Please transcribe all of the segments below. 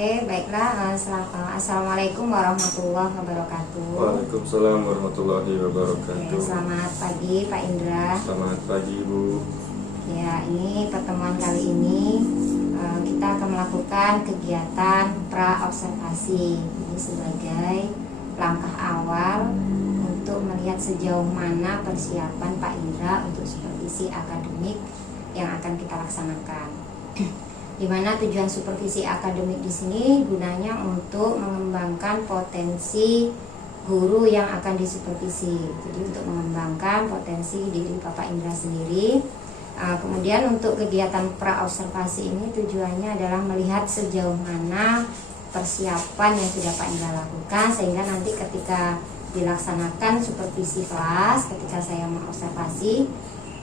Oke, baiklah. Assalamualaikum warahmatullahi wabarakatuh. Waalaikumsalam warahmatullahi wabarakatuh. Oke, selamat pagi Pak Indra. Selamat pagi Ibu. Ya, ini pertemuan kali ini kita akan melakukan kegiatan pra-observasi. Ini sebagai langkah awal untuk melihat sejauh mana persiapan Pak Indra untuk supervisi akademik yang akan kita laksanakan. Di mana tujuan supervisi akademik di sini gunanya untuk mengembangkan potensi guru yang akan disupervisi. Jadi untuk mengembangkan potensi diri Bapak Indra sendiri. Kemudian untuk kegiatan pra-observasi ini tujuannya adalah melihat sejauh mana persiapan yang sudah Pak Indra lakukan, sehingga nanti ketika dilaksanakan supervisi kelas, ketika saya mengobservasi,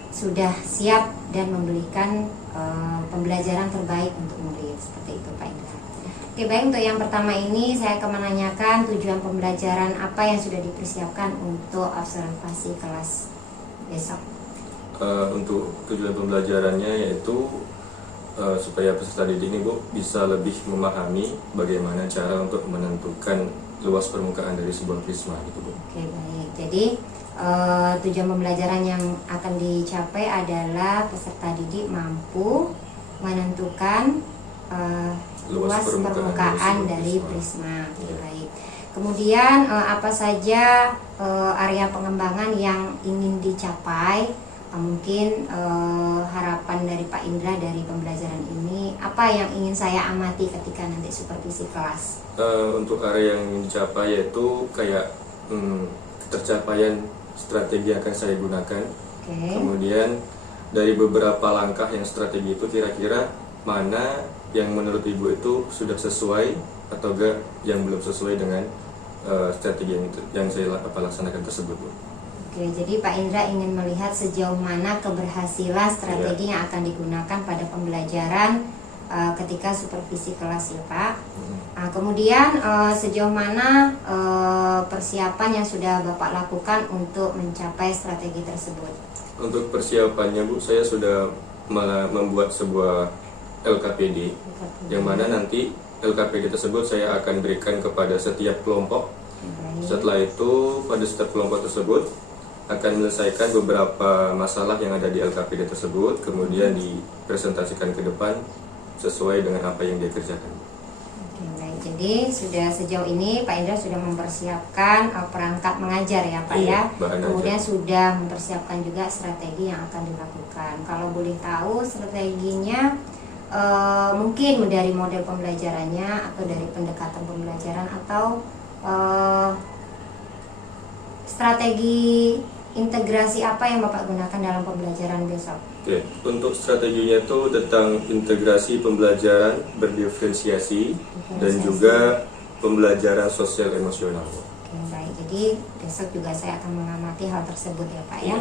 sudah siap dan memberikan pembelajaran terbaik untuk murid. Seperti itu Pak Indra. Oke, baik, untuk yang pertama ini saya akan menanyakan tujuan pembelajaran apa yang sudah dipersiapkan untuk observasi kelas besok. Untuk tujuan pembelajarannya yaitu supaya peserta didik ini Bu bisa lebih memahami bagaimana cara untuk menentukan luas permukaan dari sebuah prisma gitu Bu. Oke, baik. Jadi tujuan pembelajaran yang akan dicapai adalah peserta didik mampu menentukan luas permukaan dari prisma. Baik. Kemudian apa saja area pengembangan yang ingin dicapai? Mungkin harapan dari Pak Indra dari pembelajaran ini, apa yang ingin saya amati ketika nanti supervisi kelas? Untuk area yang ingin dicapai yaitu kayak tercapaian strategi yang akan saya gunakan. Kemudian dari beberapa langkah yang strategi itu kira-kira mana yang menurut Ibu itu sudah sesuai atau enggak yang belum sesuai dengan strategi yang saya laksanakan tersebut Bu. Oke, jadi Pak Indra ingin melihat sejauh mana keberhasilan strategi yang akan digunakan pada pembelajaran ketika supervisi kelas ya Pak. Kemudian sejauh mana persiapan yang sudah Bapak lakukan untuk mencapai strategi tersebut? Untuk persiapannya Bu, saya sudah membuat sebuah LKPD, yang mana nanti LKPD tersebut saya akan berikan kepada setiap kelompok. Setelah itu pada setiap kelompok tersebut akan menyelesaikan beberapa masalah yang ada di LKPD tersebut, kemudian dipresentasikan ke depan sesuai dengan apa yang dia kerjakan. Oke, baik. Jadi sudah sejauh ini Pak Indra sudah mempersiapkan perangkat mengajar ya Pak ya. Kemudian sudah mempersiapkan juga strategi yang akan dilakukan. Kalau boleh tahu strateginya mungkin dari model pembelajarannya atau dari pendekatan pembelajaran atau strategi integrasi apa yang Bapak gunakan dalam pembelajaran besok? Oke, untuk strateginya itu tentang integrasi pembelajaran berdiferensiasi dan juga pembelajaran sosial emosional. Oke, baik. Jadi besok juga saya akan mengamati hal tersebut ya Pak ya.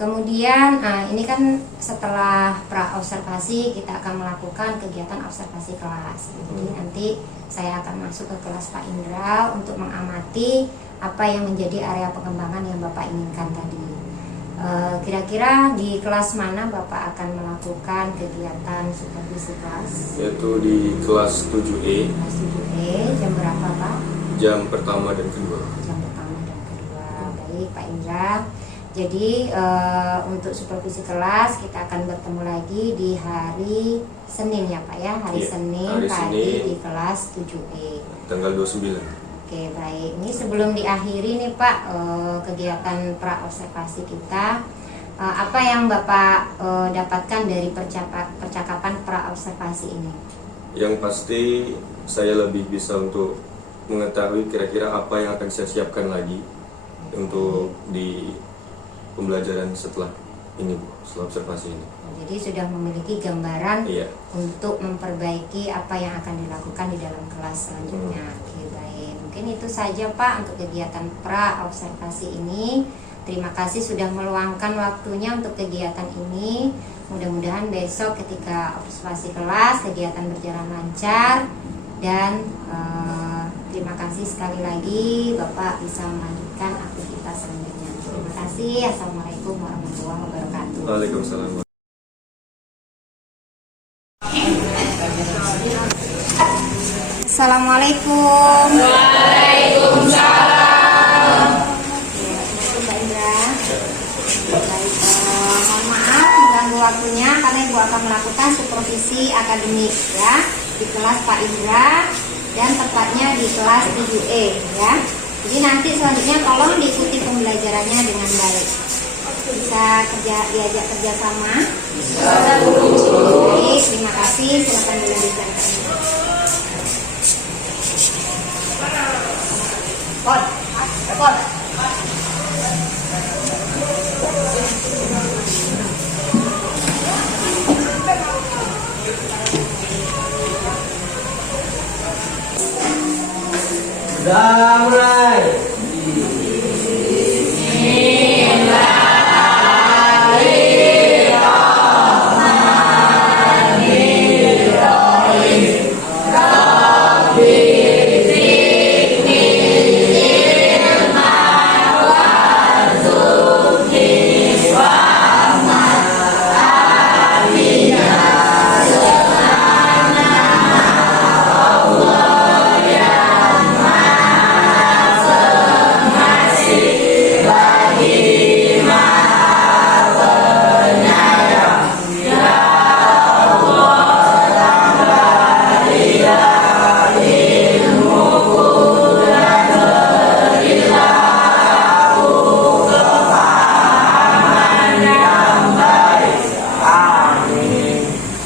Kemudian ini kan setelah pra-observasi kita akan melakukan kegiatan observasi kelas. Jadi nanti saya akan masuk ke kelas Pak Indra untuk mengamati apa yang menjadi area pengembangan yang Bapak inginkan tadi. Kira-kira di kelas mana Bapak akan melakukan kegiatan supervisi kelas? Yaitu di kelas 7E. Kelas 7E, jam berapa Pak? Jam pertama dan kedua. Jam pertama dan kedua. Baik Pak Indra. Jadi untuk supervisi kelas kita akan bertemu lagi di hari Senin ya Pak ya. Hari Senin pagi di kelas 7E. Tanggal 29. Oke, baik. Ini sebelum diakhiri nih Pak kegiatan pra-observasi kita, apa yang Bapak dapatkan dari percakapan pra-observasi ini? Yang pasti saya lebih bisa untuk mengetahui kira-kira apa yang akan saya siapkan lagi untuk di pembelajaran setelah ini Bu, setelah observasi ini. Jadi sudah memiliki gambaran untuk memperbaiki apa yang akan dilakukan di dalam kelas selanjutnya. Oke, baik. Mungkin itu saja Pak untuk kegiatan pra-observasi ini. Terima kasih sudah meluangkan waktunya untuk kegiatan ini. Mudah-mudahan besok ketika observasi kelas kegiatan berjalan lancar dan terima kasih sekali lagi Bapak bisa melanjutkan aktivitas selanjutnya. Terima kasih. Assalamualaikum warahmatullahi wabarakatuh. Waalaikumsalam. Assalamualaikum. Waalaikumsalam. Mbak Indra. Baik, mohon maaf mengganggu waktunya karena Ibu akan melakukan supervisi akademik ya di kelas Pak Indra dan tepatnya di kelas 7E ya. Jadi nanti selanjutnya tolong diikuti pembelajarannya dengan baik. Bisa diajak kerjasama. Baik, terima kasih. Silakan dilanjutkan. Rekod. Sudah mulai.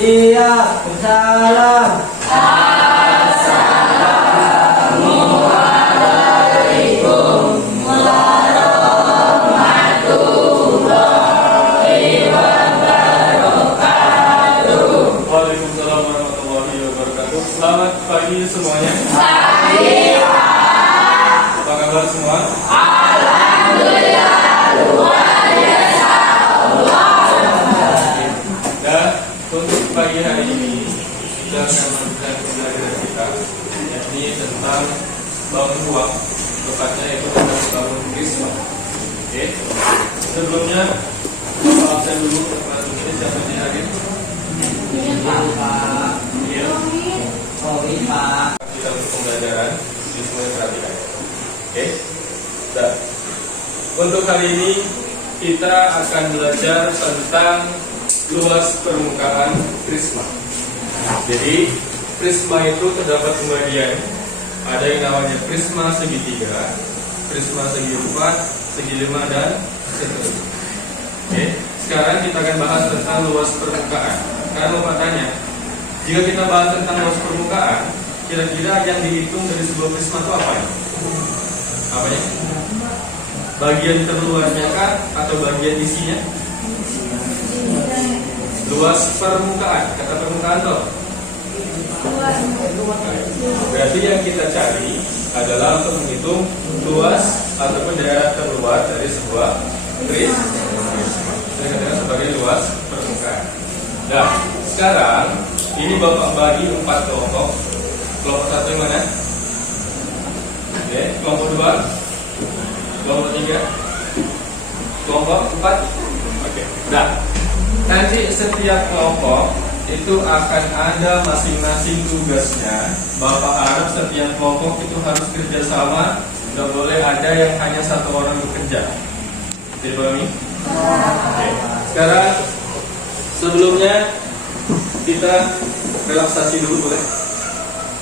Iya, salam. Waalaikumsalam warahmatullahi wabarakatuh. Selamat pagi semuanya. Apa kabar semua? Dan untuk pagi hari ini kita akan melanjutkan pembelajaran kita, yakni tentang bangun uang, tepatnya itu tentang bangun Krisma. Oke. Sebelumnya absen dulu kelas ini siapa yang hadir? Pak. Iya. Sorry, Pak. Kita untuk pembelajaran semuanya perhatikan. Oke. Dan untuk hari ini kita akan belajar tentang luas permukaan prisma. Jadi prisma itu terdapat pembagian. Ada yang namanya prisma segitiga, prisma segi 4, segi 5 dan seterusnya. Oke. Sekarang kita akan bahas tentang luas permukaan. Karena Bapak tanya, jika kita bahas tentang luas permukaan, kira-kira yang dihitung dari sebuah prisma itu apa ya? Apa ya? Bagian terluarnya kah atau bagian isinya? Luas permukaan, kata permukaan toh. Berarti yang kita cari adalah untuk menghitung luas ataupun daerah terluar dari sebuah prisma. Kita katakan sebagai luas permukaan. Nah, sekarang ini Bapak bagi 4 kelompok. Kelompok 1 yang mana? Oke, kelompok 2, kelompok 3, kelompok 4. Oke. Nah, nanti setiap kelompok itu akan ada masing-masing tugasnya. Bapak harap setiap kelompok itu harus kerjasama, tidak boleh ada yang hanya satu orang bekerja. Dipahami? Oke. Sekarang sebelumnya kita relaksasi dulu, boleh?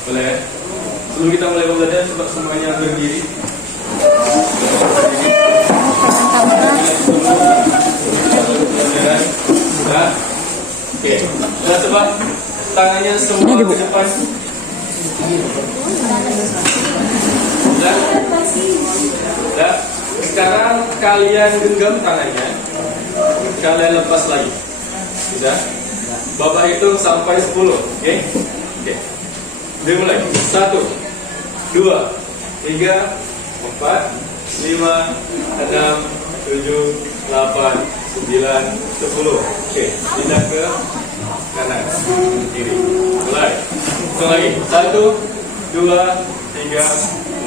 Boleh ya? Sebelum kita mulai belajar, coba semuanya berdiri. Nah, oke. Nah, coba tangannya semua ke depan. Nah, sekarang kalian genggam tangannya, kalian lepas lagi. Sudah? Bapak hitung sampai 10. Oke? Oke. Udah mulai. 1, 2, 3, 4, 5, 6, 7, 8, 9, 10. Oke, pindah ke kanan, kiri. Mulai. Hitung lagi. 1, 2, 3,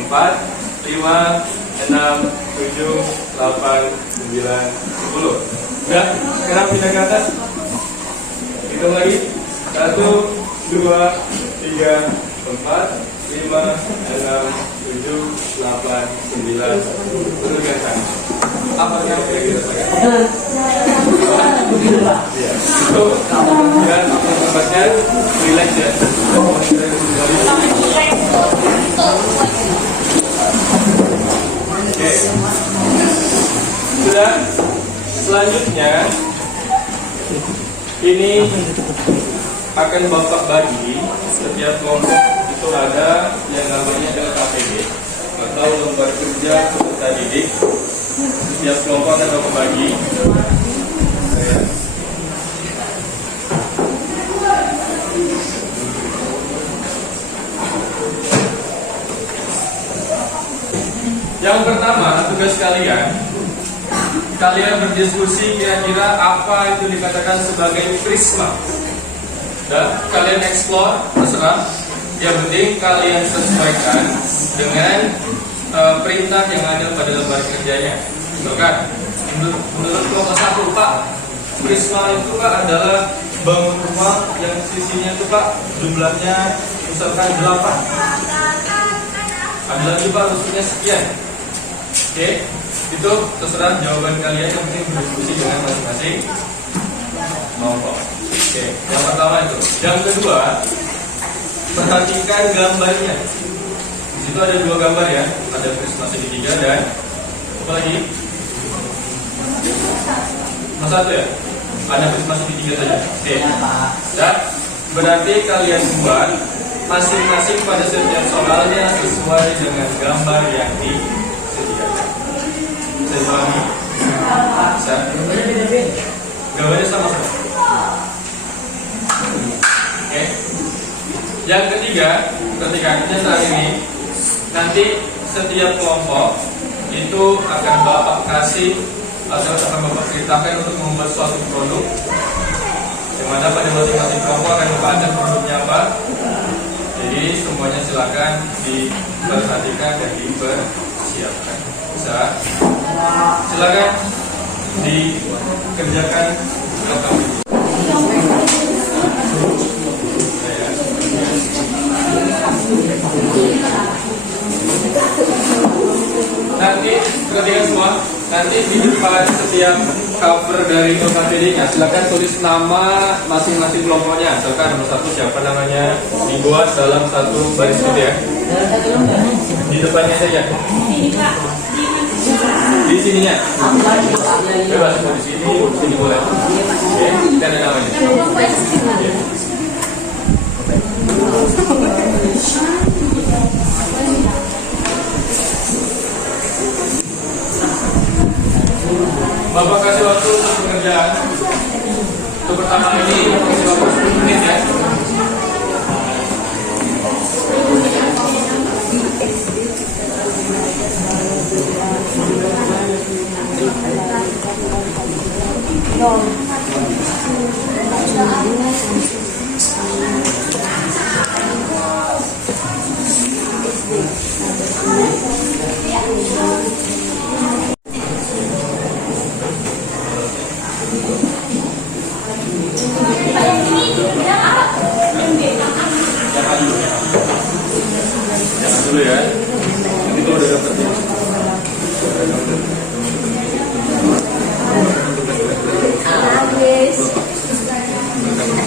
4, 5, 6, 7, 8, 9, 10. Udah? Sekarang pindah ke atas. Hitung lagi. 1, 2, 3, 4, 5, 6, 7, 8, 9. Turunkan tangan. Apa yang kira-kira saya? Ya, itu ya, tempatnya relax ya. Oke. Sudah. Selanjutnya ini akan Bapak bagi setiap kelompok itu ada yang namanya LKPD atau lembar kerja peserta didik. Setiap kelompok akan Bapak bagi. Yang pertama, tugas kalian berdiskusi kira-kira apa itu dikatakan sebagai prisma. Dan kalian explore, terserah. Yang penting kalian sesuaikan dengan perintah yang ada pada lembar kerjanya. Misalkan, menurut kelompok 1, Pak, prisma itu Pak adalah bangun rumah yang sisinya itu Pak jumlahnya misalkan 8. Ada lagi Pak rusunnya sekian. Oke, itu terserah jawaban kalian, yang penting berdiskusi dengan masing-masing kelompok. Oke, yang pertama itu. Yang kedua, perhatikan gambarnya. Di situ ada 2 gambar ya, ada prisma segitiga dan apa lagi? Mas 1 ya? Ada prisma segitiga saja. Oke. Dan berarti kalian buat masing-masing pada setiap soalnya sesuai dengan gambar yang disediakan. Bisa dipahami? Bisa? Gambarnya sama-sama. Oke. Yang ketiga, ketika kita saat ini, nanti setiap kelompok itu akan Bapak kasih atau akan Bapak ceritakan untuk membuat suatu produk, yang mana pada masing-masing kelompok akan membaca produknya apa. Jadi semuanya silakan diperhatikan dan dipersiapkan. Bisa? Silakan dikerjakan. Nanti perhatikan semua. Nanti di depan setiap cover dari LKPD-nya silakan tulis nama masing-masing kelompoknya. Misalkan nomor 1 siapa namanya, dibuat dalam satu baris gitu ya. Di depannya saja. Di sininya. Bebas mau di sini boleh. Oke, dan ada namanya. Oke. Bapak kasih waktu untuk pekerjaan. Untuk pertama ini kasih waktu 10 menit ya. Jangan dulu ya. Nanti kalau udah dapat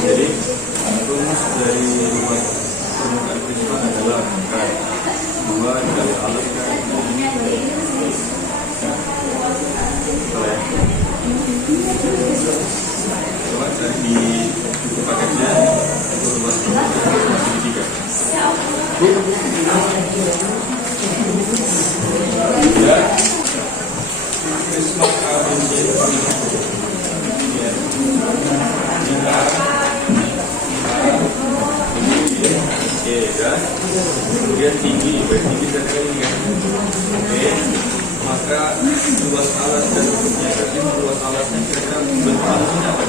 jadi rumus dari rumus permukaan prisma adalah kan 2 dikali alat kan. Betul ya. Coba cari di buku paketnya itu rumus segitiga. Ya, prisma ABC. Ya. Oke, dan kemudian tinggi, dan ini kan. Oke, maka luas alas dan bentuknya, berarti luas alasnya kira-kira bentuk alasnya apa?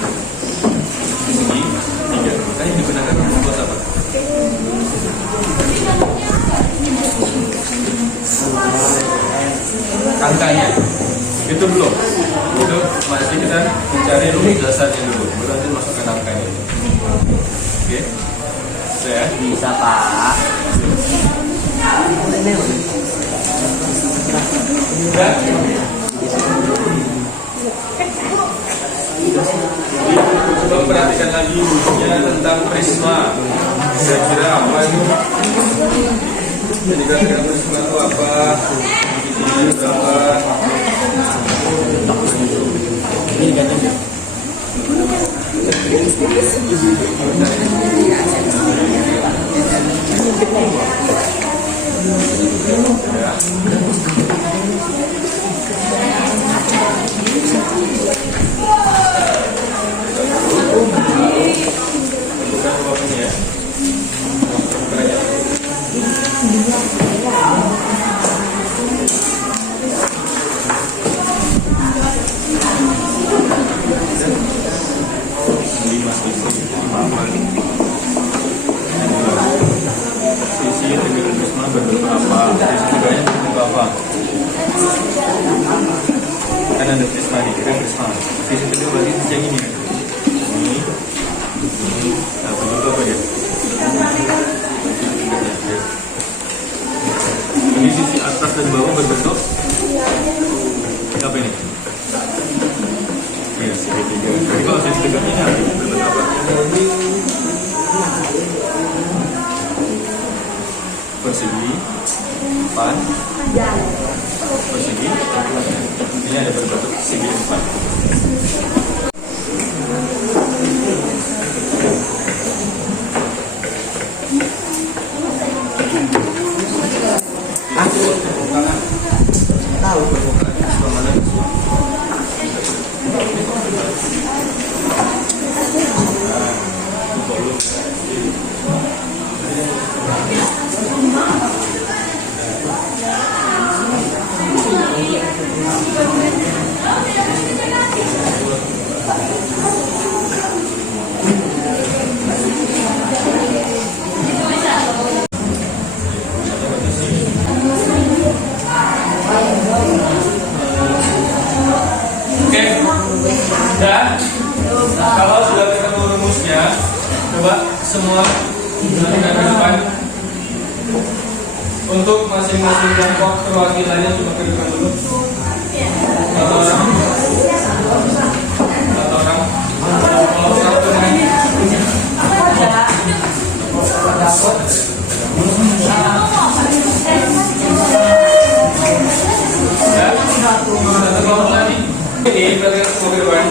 Segi 3. Maka yang digunakan untuk luas apa? Angkanya itu belum, itu masih kita mencari rumus dasarnya dulu, baru nanti masukkan angkanya. Oke, bisa ya? Bisa Pak. Coba perhatikan lagi bukunya tentang prisma. Kira-kira apa itu? Jadi kira-kira prisma itu apa? Ini berapa? Sisi integral prisma berbentuk apa? Sisi tiganya berbentuk apa? Kan ada prisma nih, kira prisma. Sisi integral berarti sisi yang ini ya. Ini, nah bentuk apa ya? Ini sisi atas dan bawah berbentuk apa ini? Ya, segitiga. Jadi kalau sisi tegaknya berbentuk apa? Persegi, empat, persegi, ini ada berbentuk segi empat. Tahu dan kalau sudah ketemu rumusnya, coba semua perhatikan ke depan. Untuk masing-masing kelompok perwakilannya coba ke depan dulu. Satu orang. Kalau satu naik. Satu kelompok lagi. Ini perhatikan semua ke depan.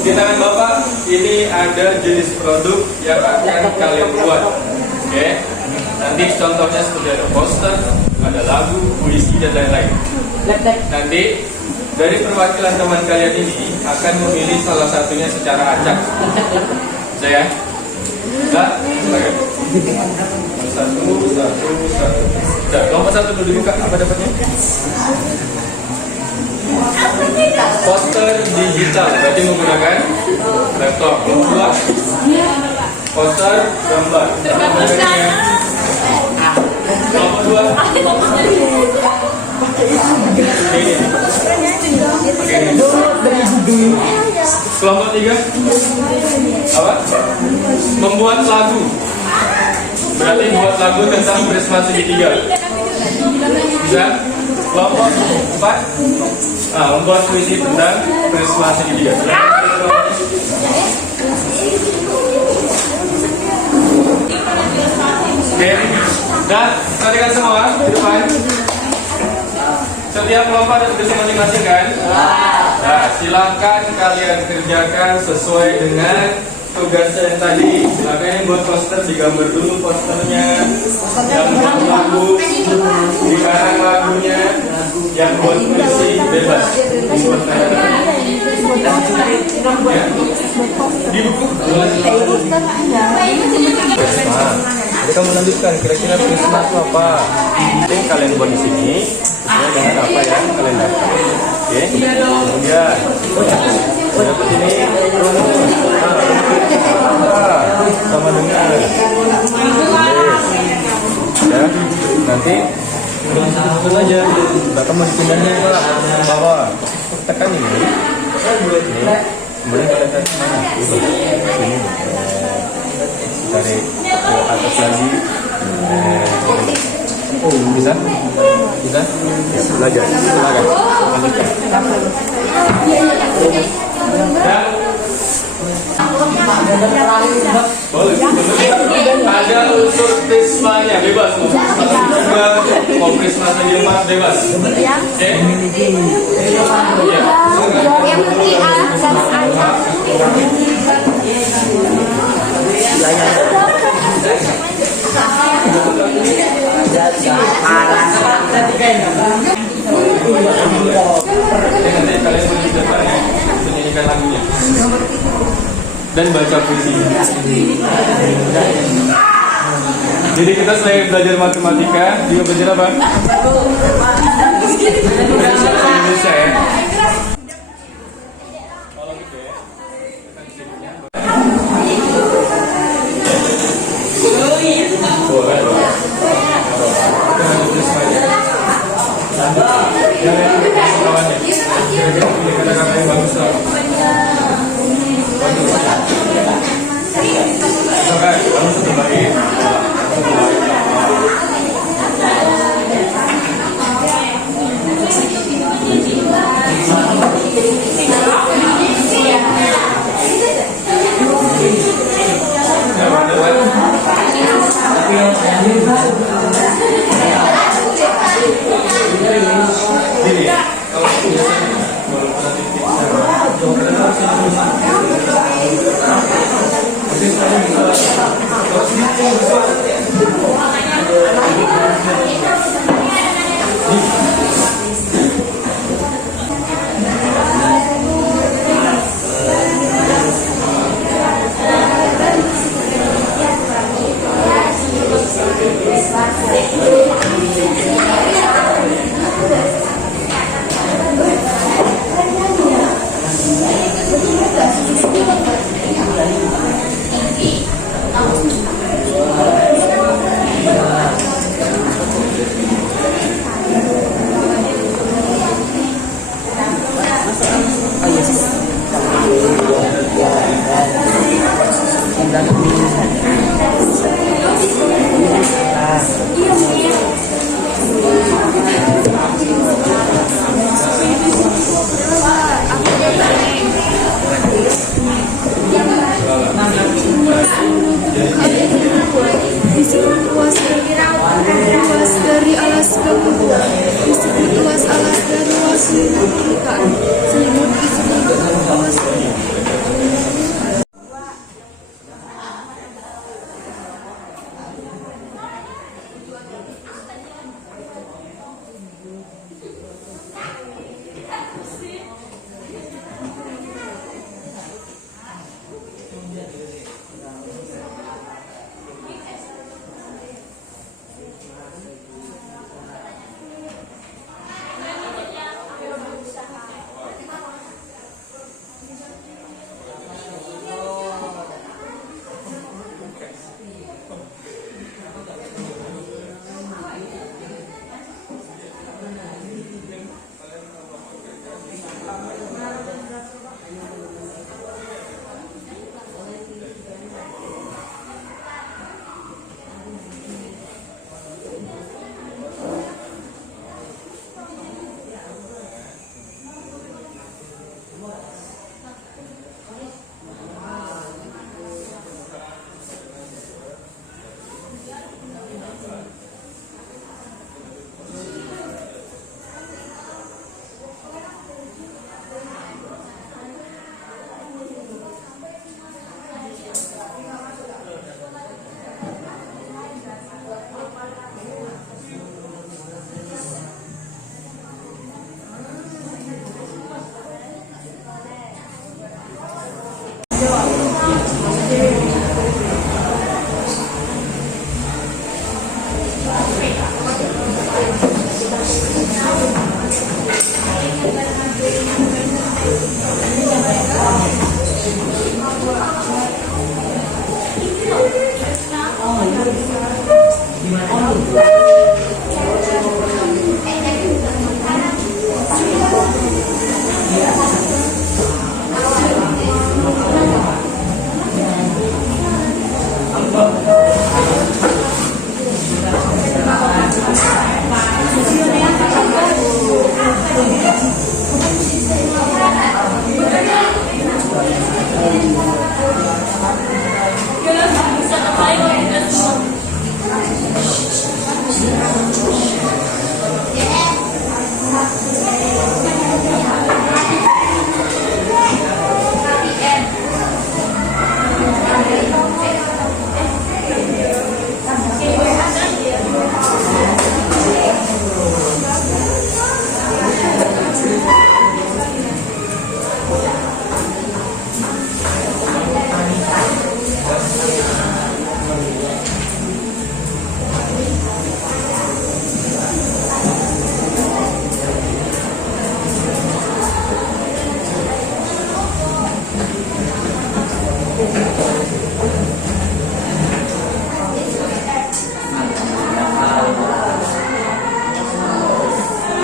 Di tangan Bapak ini ada jenis produk yang akan kalian buat. Oke. Nanti contohnya seperti ada poster, ada lagu, puisi dan lain-lain. Nanti dari perwakilan teman kalian ini akan memilih salah satunya secara acak. Saya. Nah, satu. Udah, lompat satu dulu dibuka. Apa dapatnya? Poster digital, berarti menggunakan laptop. Dua, poster gambar. Nomor dua. Kelompok tiga. Apa? Membuat lagu. Berarti buat lagu tentang prisma segitiga. Bisa? Kelompok 4 membuat puisi tentang prisma segitiga. Oke, dan perhatikan semua di depan. Setiap kelompok ada tugas masing-masing kan? Nah, silakan kalian kerjakan sesuai dengan tugasnya yang tadi. Makanya buat poster digambar dulu posternya, yang buat lagu dikarang lagunya, yang buat puisi bebas. Ya. Di buku. Jadi kamu lanjutkan kira-kira prisma itu apa? Nanti kalian buat di sini sesuai dengan apa yang kalian dapat. Oke. Kemudian dapat ini rumus. Sama dengan ya, nanti langsung aja kita kamu dipindahnya ke bawah, tekan ini kemudian kita tekan mana ini cari ke atas lagi Bisa? Bisa? Belajar. Silakan. Boleh. Ada unsur prismanya bebas. Mau prisma saja mas bebas. Yang penting alat dan aja. Nanti kalian menulis depannya, menyanyikan lagunya dan baca puisi. Jadi kita selain belajar matematika juga belajar apa? Bahasa Indonesia ya. Kalau gitu ya. Disebut luas dari alas kebukaan, disebut luas alas dan luas kebukaan, selimut disebut luas.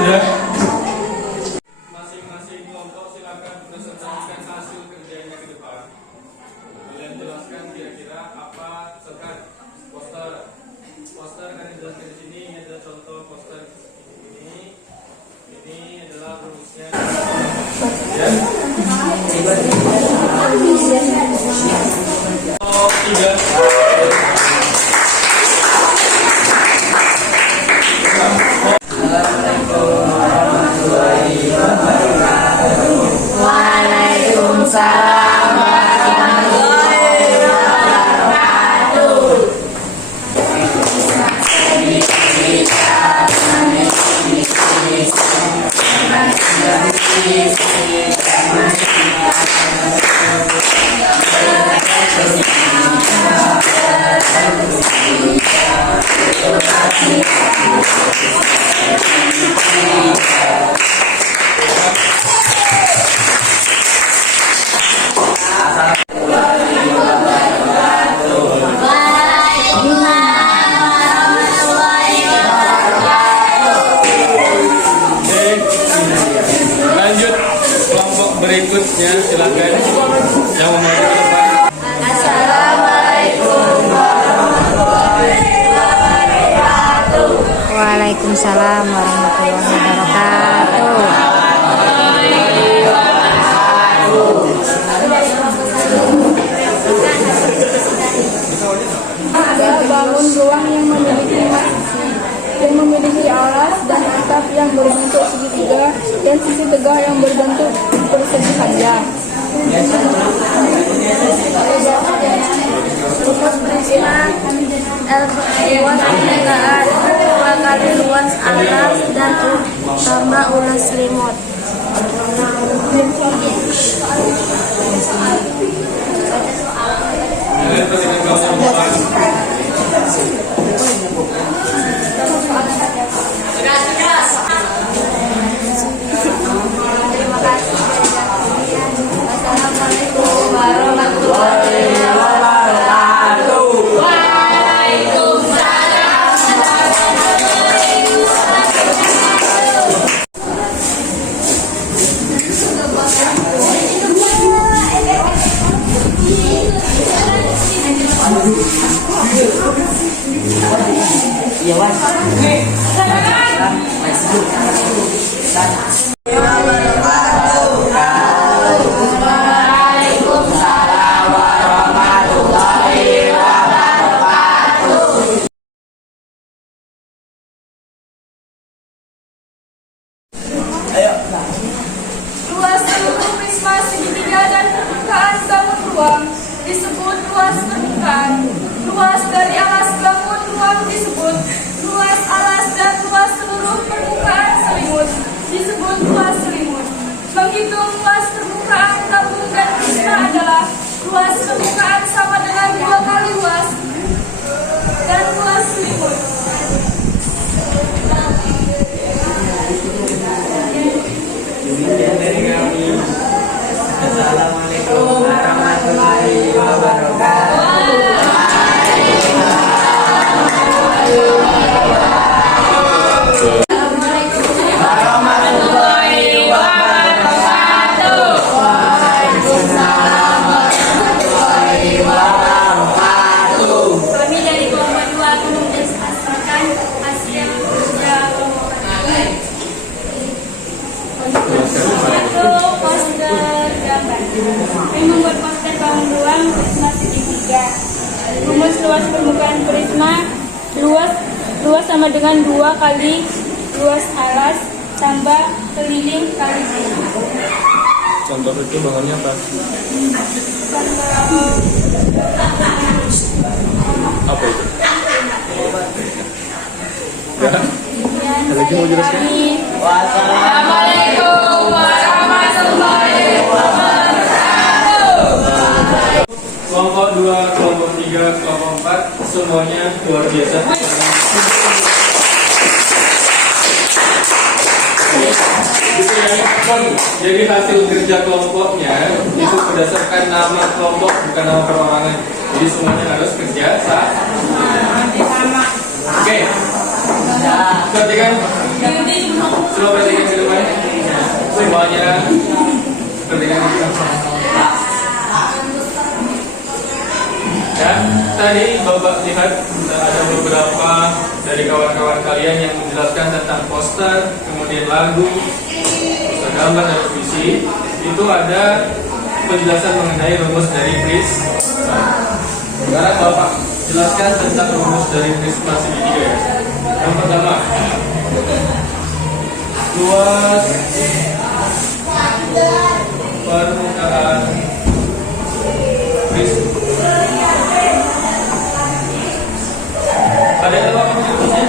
sudah? Masing-masing kelompok silakan presentasikan hasil kerjanya ke depan. Kalian jelaskan kira-kira apa sekat poster. Poster akan dijelaskan di sini. Ini adalah contoh poster ini. Ini adalah rumusnya. Ya. Oh, tiga. Waalaikumsalam warahmatullahi wabarakatuh. Lanjut kelompok berikutnya, silakan yang mau maju ke depan. Assalamualaikum warahmatullahi wabarakatuh. Waalaikumsalam warahmatullahi wabarakatuh. Bangun ruang yang memiliki alas dan atap yang berbentuk segitiga dan sisi tegak yang berbentuk persegi panjang. Rumus prisma luas permukaan 2 kali luas alas dan tambah ulas selimut. Terima kasih. Assalamualaikum warahmatullahi wabarakatuh. Luas seluruh prisma segitiga dan permukaan bangun ruang disebut luas permukaan. Luas dari alas bangun ruang disebut luas alas dan luas seluruh permukaan selimut disebut luas selimut. Menghitung luas permukaan tabung dan prisma adalah luas permukaan sama dengan 2 kali luas dan luas selimut. Assalamualaikum warahmatullahi wabarakatuh. Kami dari kelompok 2 akan menjelaskan hasil kerja kelompok kami. Untuk poster gambar, kami membuat poster bangun ruang prisma segitiga. Rumus luas permukaan prisma luas sama dengan 2 kali luas alas tambah keliling kali Contoh itu bangunnya apa? Apa itu? Ya. Assalamualaikum warahmatullahi wabarakatuh. Kelompok 2, kelompok 3, kelompok 4 semuanya luar biasa. Jadi hasil kerja kelompoknya itu berdasarkan nama kelompok bukan nama perorangan. Jadi semuanya harus kerja sama. Oke. Perhatikan Coba perhatikan ke depan. Semuanya perhatikan ke depan. Ya, tadi Bapak lihat ada beberapa dari kawan-kawan kalian yang menjelaskan tentang poster, kemudian lagu, poster gambar dan puisi. Itu ada penjelasan mengenai rumus dari prisma. Sekarang Bapak jelaskan tentang rumus dari prisma segitiga ya. Yang pertama, luas permukaan prisma. Ada apa maksudnya?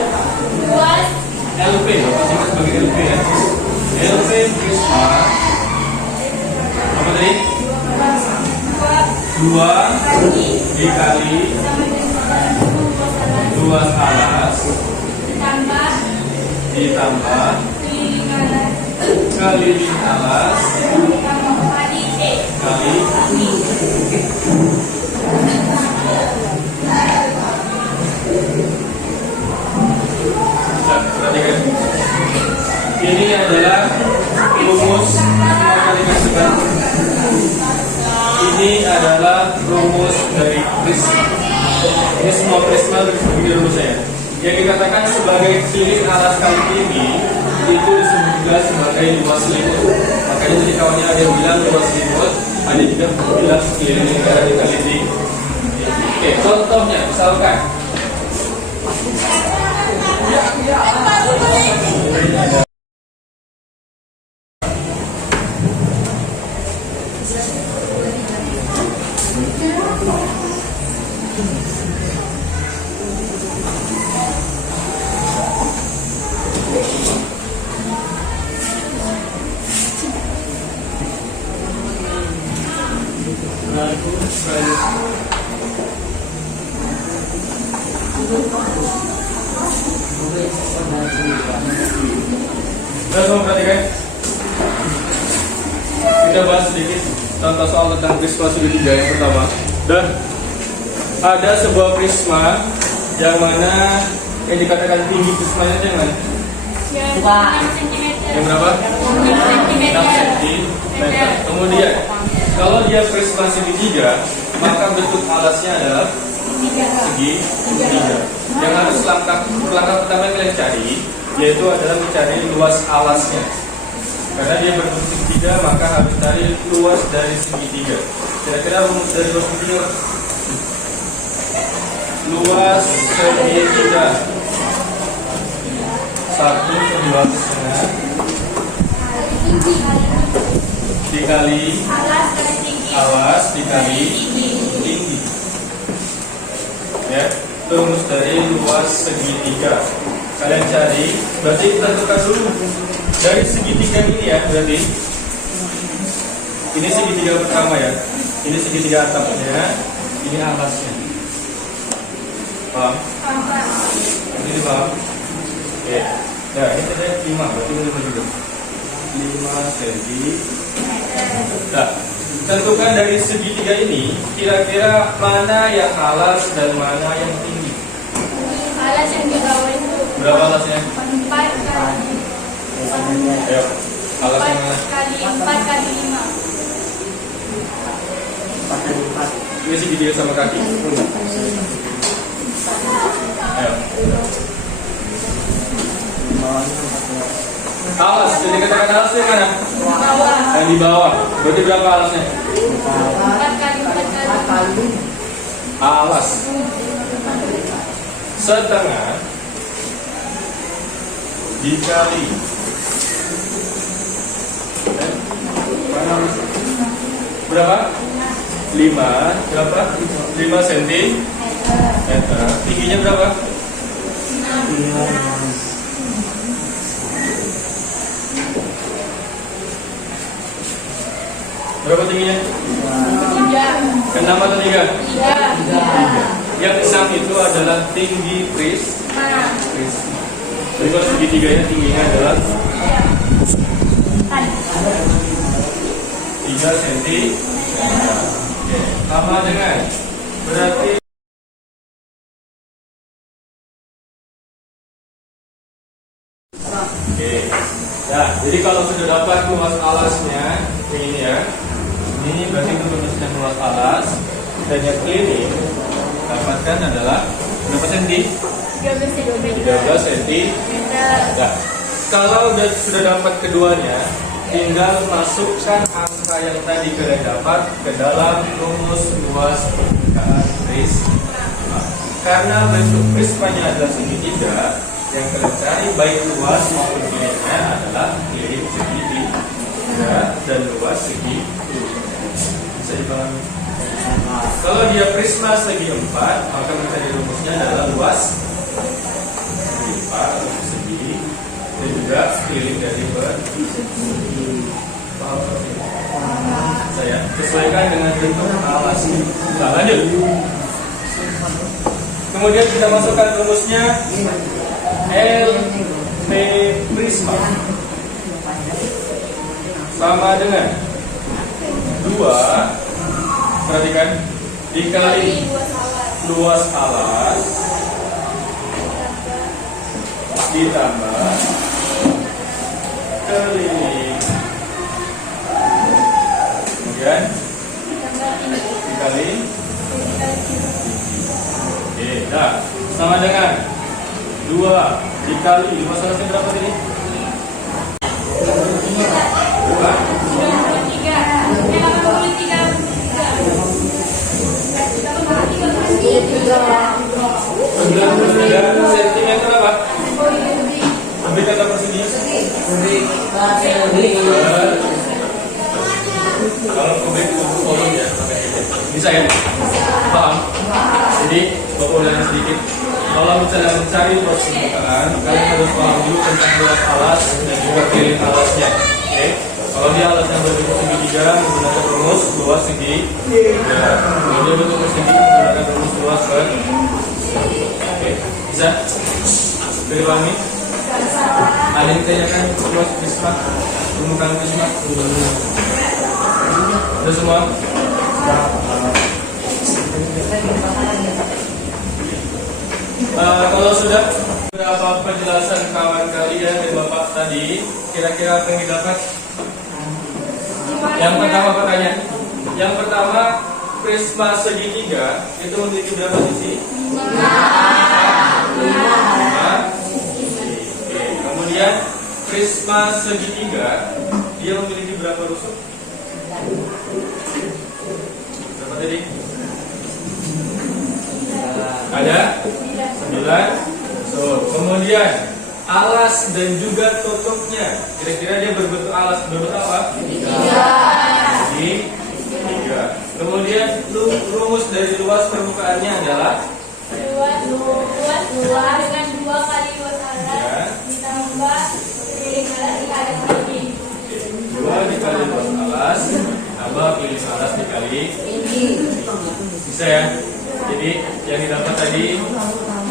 Luas LP, apa sih sebagai LP ya? LP prisma apa tadi? 2 dikali luas alas ditambah keliling alas kali Nah, perhatikan. Ini adalah rumus. Ini adalah rumus dari prisma. Ini semua prisma begini rumusnya. Yang dikatakan sebagai kiri alas kali tinggi itu disebut juga sebagai luas selimut. Makanya tadi kawannya ada yang bilang luas selimut, ada juga bilang kiri kali tinggi. Oke, contohnya misalkan Langsung perhatikan. Kita bahas sedikit contoh soal tentang prisma segitiga yang pertama. Dan ada sebuah prisma yang mana yang dikatakan tinggi prismanya jangan yang 6 cm. yang berapa? 6 cm. Kemudian kalau dia prisma segitiga, maka bentuk alasnya adalah segitiga. Yang harus langkah pertama yang kalian cari yaitu adalah mencari luas alasnya. Karena dia berbentuk segitiga, maka harus cari luas dari segitiga. Kira-kira rumus dari luas segitiga apa? Luas segitiga 1/2 dikali alas dikali tinggi. Ya, rumus dari luas segitiga. Kalian cari, berarti kita tentukan dulu dari segitiga ini ya, berarti ini segitiga pertama ya, ini segitiga atapnya, ini alasnya. Paham? Ini paham? Oke. Nah, ini tadi 5, berarti ini 5 juga. 5 cm. Nah, tentukan dari segitiga ini kira-kira mana yang alas dan mana yang tinggi. Alas yang di bawah itu Berapa alasnya? 4 kali Ayo, alas yang mana? 4 kali 5. Ini segitiga sama kaki. Ayo. Alas, jadi katakan alas yang mana? Yang di bawah. Berarti berapa alasnya? 4 kali 4 kali. Alas setengah dikali berapa? 5 berapa? 5 cm. Tingginya berapa? 6. Berapa tingginya? 6 atau 3? 3. Yang 6 itu adalah tinggi prisma. Jadi kalau segitiganya tingginya adalah 3 cm. Sama dengan berarti Oke. Nah, jadi kalau sudah dapat luas alasnya, ini ya. Ini berarti itu rumusnya luas alas. Dan yang keliling dapatkan adalah berapa senti? 13 cm. 13 cm. Nah, kalau sudah dapat keduanya, tinggal masukkan angka yang tadi kalian dapat ke dalam rumus luas permukaan prisma. Karena bentuk prismanya adalah segitiga, yang kalian cari baik luas maupun kilingnya adalah kiling segitiga dan luas segitiga. Bisa dipahami? Kalau dia prisma segi 4, maka menjadi rumusnya adalah luas segi 4 atau segi, dan juga keliling dari paham seperti ini? Saya sesuaikan dengan bentuk alas. Nah, lanjut. Kemudian kita masukkan rumusnya LP prisma sama dengan 2, perhatikan, dikali luas alas ditambah keliling, kemudian dikali. Oke, nah, sama dengan 2 dikali luas alasnya berapa tadi? 2. 93 cm apa? Ambil kata persegi. Kalau kubik kolom ya, bisa ya? Paham? Jadi bapak ulangi sedikit. Kalau misalnya mencari luas permukaan, kalian harus paham dulu tentang luas alas dan juga keliling alasnya. Oke? Kalau dia alasnya berbentuk segitiga, menggunakan rumus luas segitiga. Kalau dia bentuk persegi, menggunakan rumus luas persegi. Oke, bisa? Dipahami? Ada yang tanyakan luas prisma, permukaan prisma? Sudah semua? Kalau sudah berapa penjelasan kawan kalian dan bapak tadi, kira-kira apa yang didapat? Yang pertama pertanyaan. Yang pertama, prisma segitiga itu memiliki berapa sisi? 5. Kemudian prisma segitiga dia memiliki berapa rusuk? Berapa tadi? Ada 9. Kemudian alas dan juga tutupnya, kira-kira dia berbentuk alas berbentuk apa? 3. Kemudian rumus dari luas permukaannya adalah luas dengan 2 kali luas alas ditambah keliling alas dikali tinggi. 2 dikali luas alas tambah keliling alas dikali tinggi. Bisa ya? Jadi yang didapat tadi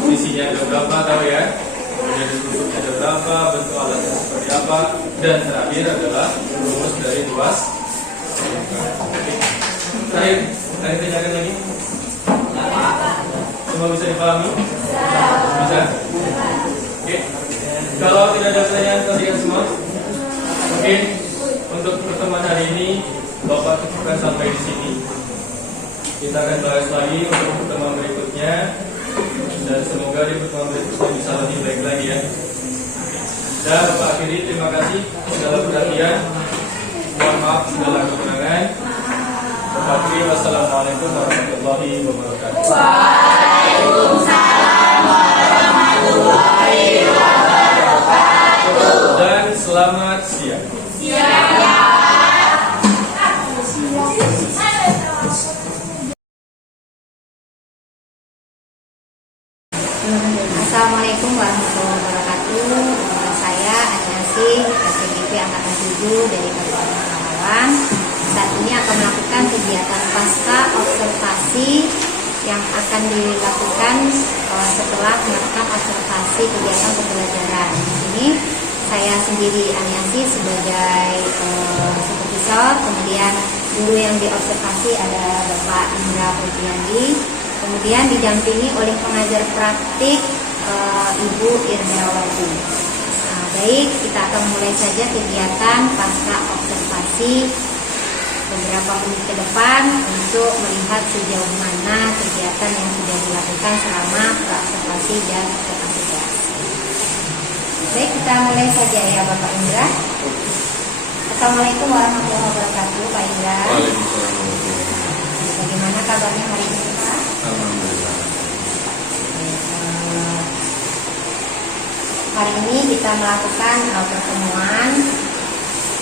isinya ada berapa, tahu ya? Kemudian bentuknya ada berapa, bentuk alasnya seperti apa, dan terakhir adalah rumus dari luas. Terakhir tanyakan lagi. Semua bisa dipahami? Bisa? Oke. Kalau tidak ada pertanyaan, tanyakan semua. Oke. Untuk pertemuan hari ini, Bapak cukupkan sampai di sini. Kita akan bahas lagi untuk pertemuan berikutnya, dan semoga di pertemuan berikutnya bisa lebih baik lagi ya. Dan Bapak akhiri, terima kasih segala perhatian. Mohon maaf segala kekurangan. Bapak akhiri, wassalamualaikum warahmatullahi wabarakatuh. Waalaikumsalam warahmatullahi wabarakatuh. Dan selamat siang. Assalamualaikum warahmatullahi wabarakatuh. Saya Anasi, SPGP Angkatan 7 dari Kabupaten Karawang. Saat ini akan melakukan kegiatan pasca observasi yang akan dilakukan setelah melakukan observasi kegiatan pembelajaran. Di sini saya sendiri Anasi sebagai supervisor, kemudian guru yang diobservasi ada Bapak Indra Pujiandi, kemudian didampingi oleh pengajar praktik Ibu Irdawati. Baik, kita akan mulai saja kegiatan pasca observasi beberapa menit ke depan untuk melihat sejauh mana kegiatan yang sudah dilakukan selama observasi dan observasi kelas. Baik, kita mulai saja ya Bapak Indra. Assalamualaikum warahmatullahi wabarakatuh, Pak Indra. Waalaikumsalam warahmatullahi wabarakatuh. Bagaimana kabarnya hari ini, Pak? Alhamdulillah. Hari ini kita melakukan pertemuan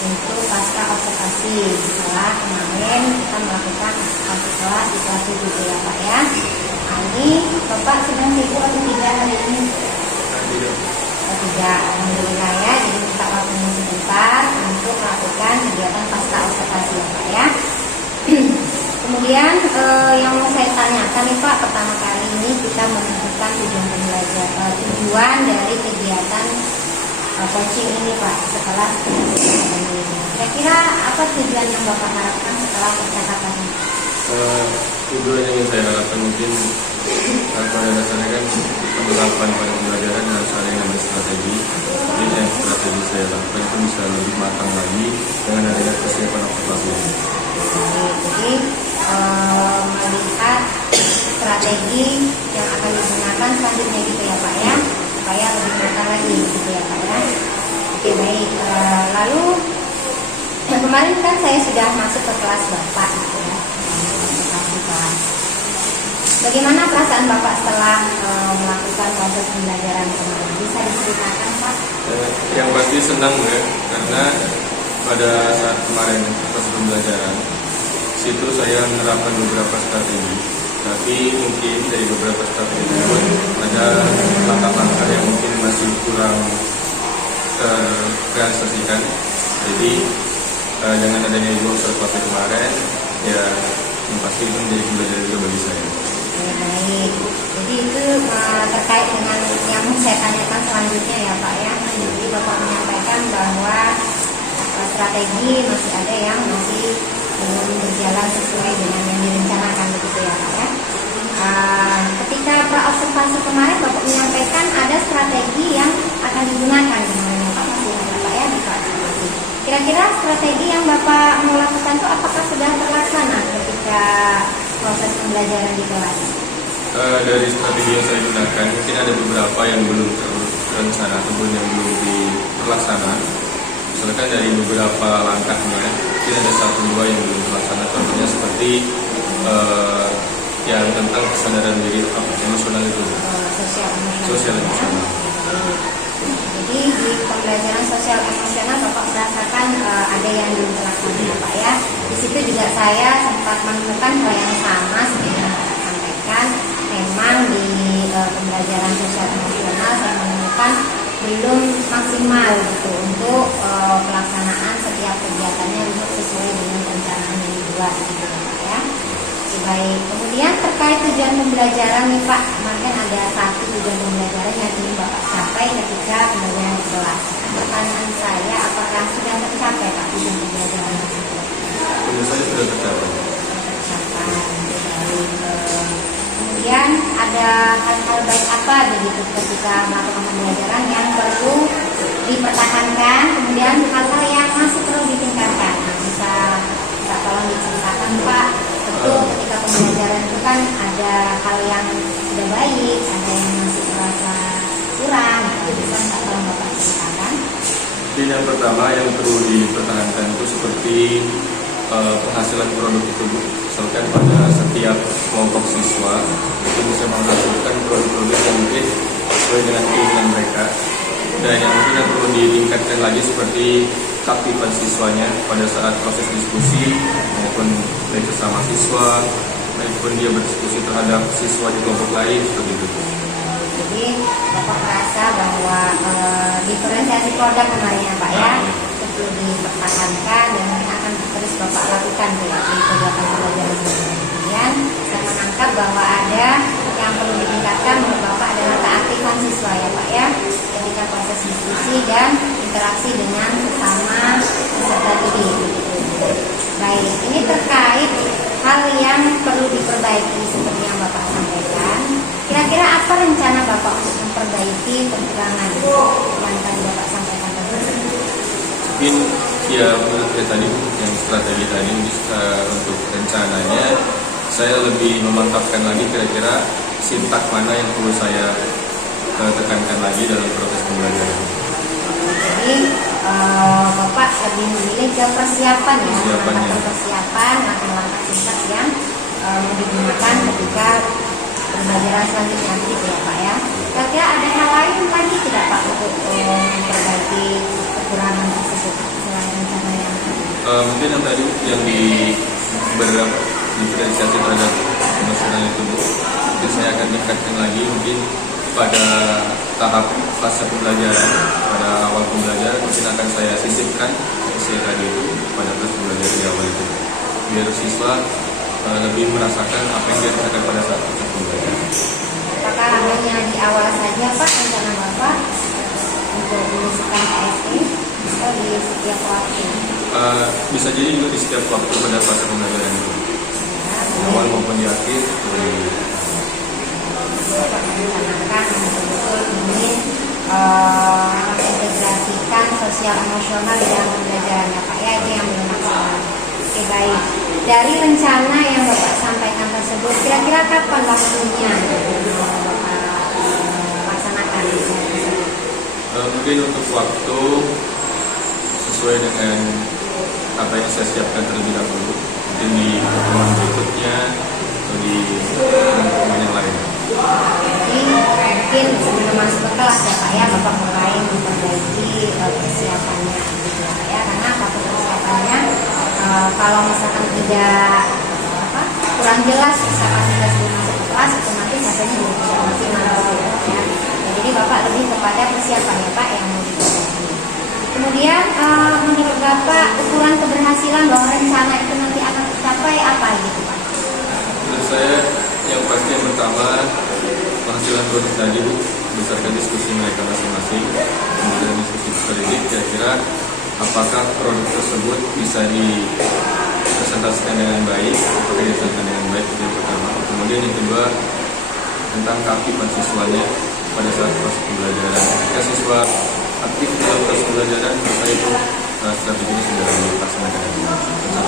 untuk pasca observasi setelah kemarin kita melakukan observasi kelas di kelas 7 ya Pak ya. Nah, ini Bapak sedang sibuk atau tidak hari ini? Tidak, alhamdulillah ya. Jadi minta waktunya sebentar untuk melakukan kegiatan pasca observasi ya Pak ya. Kemudian yang mau saya tanyakan nih Pak, pertama kali ini kita menentukan tujuan pembelajaran, tujuan dari kegiatan coaching ini Pak setelah ini. Kira-kira apa tujuan yang Bapak harapkan setelah percakapan ini? Tujuan yang ingin saya harapkan mungkin pada dasarnya kan penerapan pada pembelajaran harus ada yang namanya strategi. Jadi yang strategi saya lakukan itu bisa lebih matang lagi dengan adanya persiapan observasi. Jadi melihat strategi yang akan digunakan selanjutnya gitu ya Pak ya, supaya lebih matang lagi gitu ya Pak ya. Oke baik, lalu kemarin kan saya sudah masuk ke kelas Bapak gitu ya, observasi kelas. Bagaimana perasaan Bapak setelah melakukan proses pembelajaran kemarin? Bisa diceritakan Pak? Yang pasti senang ya, karena pada saat kemarin proses pembelajaran situ saya menerapkan beberapa strategi, tapi mungkin dari beberapa strategi tersebut ada langkah-langkah yang mungkin masih kurang terrealisasikan. Jadi dengan adanya ibu observasi kemarin, ya yang pasti itu menjadi pembelajaran juga bagi saya. Baik, jadi itu terkait dengan yang saya tanyakan selanjutnya ya Pak ya. Jadi Bapak menyampaikan bahwa strategi masih ada yang masih belum berjalan sesuai dengan yang direncanakan begitu ya Pak ya. Ketika pra-observasi kemarin Bapak menyampaikan ada strategi yang akan digunakan kemarin ya Pak, masih ada Pak ya di pra-observasi. Kira-kira strategi yang Bapak mau lakukan itu apakah sudah terlaksana ketika proses pembelajaran di kelas? Dari strategi yang saya gunakan mungkin ada beberapa yang belum terencana ataupun yang belum terlaksana. Misalkan dari beberapa langkahnya mungkin ada 1-2 yang belum terlaksana. Contohnya seperti yang tentang kesadaran diri emosional itu, sosial emosional. Jadi di pembelajaran sosial emosional Bapak merasakan ada yang belum terlaksana ya Pak ya. Di situ juga saya sempat menemukan hal yang sama seperti yang Bapak sampaikan. Memang di pembelajaran sosial emosional saya menemukan belum maksimal gitu untuk pelaksanaan setiap kegiatannya untuk sesuai dengan perencanaan yang dibuat gitu ya Pak ya. Oke, baik. Kemudian terkait tujuan pembelajaran nih Pak, kemarin ada satu tujuan pembelajaran yang ingin Bapak capai ketika pembelajaran di kelas. Pertanyaan saya, apakah sudah tercapai Pak tujuan pembelajaran tersebut? Menurut saya sudah tercapai. Kemudian ada hal-hal baik apa begitu ketika melakukan pembelajaran yang perlu dipertahankan, kemudian hal-hal yang masih perlu ditingkatkan. Nah, bisa tolong diceritakan Pak. Tentu ketika pembelajaran itu kan ada hal yang sudah baik, ada yang masih terasa kurang. Itu bisa tolong Bapak ceritakan. Jadi yang pertama yang perlu dipertahankan itu seperti penghasilan produk itu Bu. Misalkan pada setiap kelompok siswa itu bisa menghasilkan produk-produk yang mungkin sesuai dengan keinginan mereka, dan yang mungkin yang perlu ditingkatkan lagi seperti keaktifan siswanya pada saat proses diskusi maupun baik bersama siswa maupun dia berdiskusi terhadap siswa di kelompok lain seperti itu. Jadi Bapak merasa bahwa diferensiasi produk kemarin ya Pak ya, itu perlu dipertahankan dan mungkin akan terus Bapak lakukan ya di kegiatan pembelajaran. Kemudian saya menangkap bahwa ada yang perlu ditingkatkan menurut Bapak adalah keaktifan siswa ya Pak ya, ketika proses diskusi dan interaksi dengan sesama peserta didik. Baik, ini terkait hal yang perlu diperbaiki seperti yang Bapak sampaikan. Kira-kira apa rencana Bapak untuk memperbaiki kekurangan yang tadi Bapak sampaikan Mungkin ya menurut saya tadi yang strategi tadi untuk rencananya saya lebih memantapkan lagi kira-kira sintak mana yang perlu saya tekankan lagi dalam proses pembelajaran. Jadi Bapak lebih memilih ke persiapan ya, Persiapannya. persiapan langkah-langkah sintak yang mau digunakan ketika pembelajaran selanjutnya gitu ya Pak ya. Kira-kira ada hal lain lagi tidak Pak untuk memperbaiki kekurangan tersebut selain rencana yang tadi? Mungkin yang tadi yang di beberapa diferensiasi terhadap emosional itu Bu, mungkin saya akan tingkatkan lagi mungkin pada tahap fase pembelajaran, pada awal pembelajaran mungkin akan saya sisipkan isi tadi itu pada fase pembelajaran di awal itu, biar siswa lebih merasakan apa yang dia rasakan pada saat proses pembelajaran. Apakah hanya di awal saja Pak rencana Bapak untuk mengisikan KSE atau di setiap waktu? Bisa jadi juga di setiap waktu pada fase pembelajaran itu, awal maupun di akhir. Bapak merencanakan betul-betul ingin integrasikan sosial emosional di dalam pembelajaran ya Pak ya, itu yang belum maksimal. Oke baik, dari rencana yang Bapak sampaikan tersebut kira-kira kapan waktunya Bapak laksanakan? Mungkin untuk waktu sesuai dengan apa yang saya siapkan terlebih dahulu, mungkin di pertemuan berikutnya atau di pertemuan yang lain. Jadi mungkin sebelum masuk ke kelas ya Pak ya, Bapak mulai memperbaiki persiapannya gitu ya Pak ya, karena apapun persiapannya kalau misalkan tidak kurang jelas misalkan tidak sebelum masuk ke kelas, otomatis hasilnya juga tidak maksimal gitu ya Pak ya. Jadi Bapak lebih kepada persiapan ya Pak yang mau diperbaiki. Kemudian menurut Bapak ukuran keberhasilan bahwa rencana itu nanti akan tercapai apa gitu Pak? Menurut saya yang pasti yang pertama penghasilan produk tadi Bu, berdasarkan diskusi mereka masing-masing, kemudian diskusi politik, kira-kira apakah produk tersebut bisa dipresentasikan dengan baik, apakah dipresentasikan dengan baik, itu yang pertama. Kemudian yang kedua tentang keaktifan siswanya pada saat proses pembelajaran. Jika siswa aktif dalam proses pembelajaran, maka itu strategi ini sudah dilaksanakan sampai dengan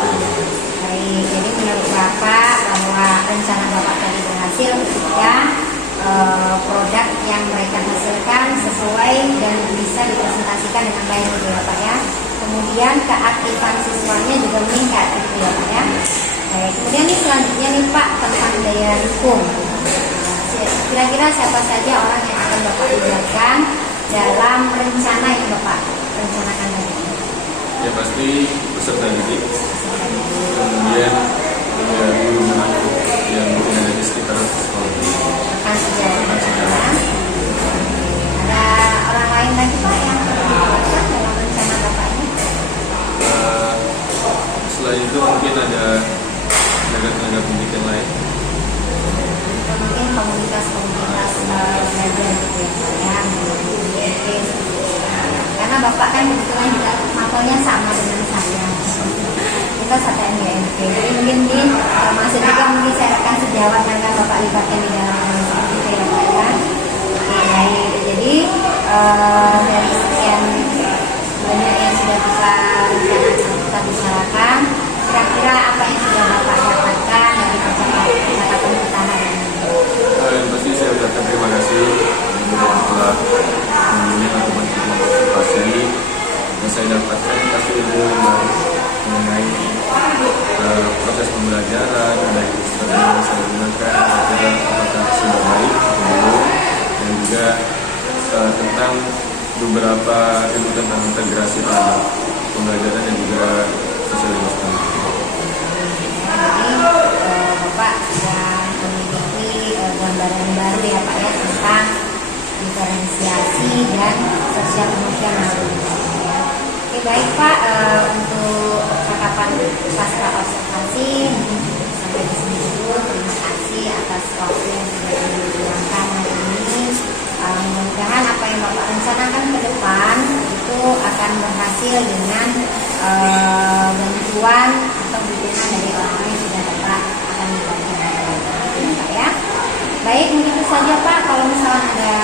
baik. Baik, jadi menurut Bapak bahwa rencana Bapak tadi berhasil ketika produk yang mereka hasilkan sesuai dan bisa dipresentasikan dengan baik gitu ya Pak ya. Kemudian keaktifan siswanya juga meningkat gitu ya Pak ya. Baik, kemudian nih selanjutnya nih Pak tentang daya dukung. Kira-kira siapa saja orang yang akan Bapak libatkan dalam rencana yang Bapak rencanakan tadi? Ya pasti peserta didik, kemudian guru mengaku yang mungkin ada di sekitar sekolah. Rekan sejawat. Ada orang lain lagi Pak yang dilibatkan dalam rencana Bapak ini? Selain itu mungkin ada tenaga-tenaga pendidik yang lain. Mungkin komunitas-komunitas belajar gitu ya karena Bapak kan kebetulan juga mapelnya sama dengan saya, kita satu MGMP, jadi mungkin termasuk juga mungkin saya akan sejawat yang akan Bapak libatkan di dalam organisasi itu ya Pak ya. Oke baik, jadi dari sekian banyak yang sudah kita bicarakan, kira-kira apa yang sudah Bapak dapatkan dari percakapan kita hari ini? Yang pasti saya ucapkan terima kasih yang telah memilih ataupun partisipasi yang saya dapatkan pasti ilmu yang baru mengenai proses pembelajaran, baik strategi yang saya gunakan, kira-kira apakah sudah baik atau belum, dan juga tentang beberapa ilmu tentang integrasi terhadap pembelajaran dan juga sosialisasi. Bapak sudah memiliki gambaran baru ya Pak ya tentang diferensiasi dan sosial emosional ya. Oke baik Pak, untuk percakapan pasca observasi mungkin cukup sampai di sini dulu. Terima kasih atas waktu yang sudah diluangkan hari ini. Mudah-mudahan apa yang Bapak rencanakan ke depan itu akan berhasil dengan bantuan atau dukungan dari orang-orang yang sudah Bapak akan libatkan ya Pak ya. Baik, begitu saja Pak. Kalau misalnya ada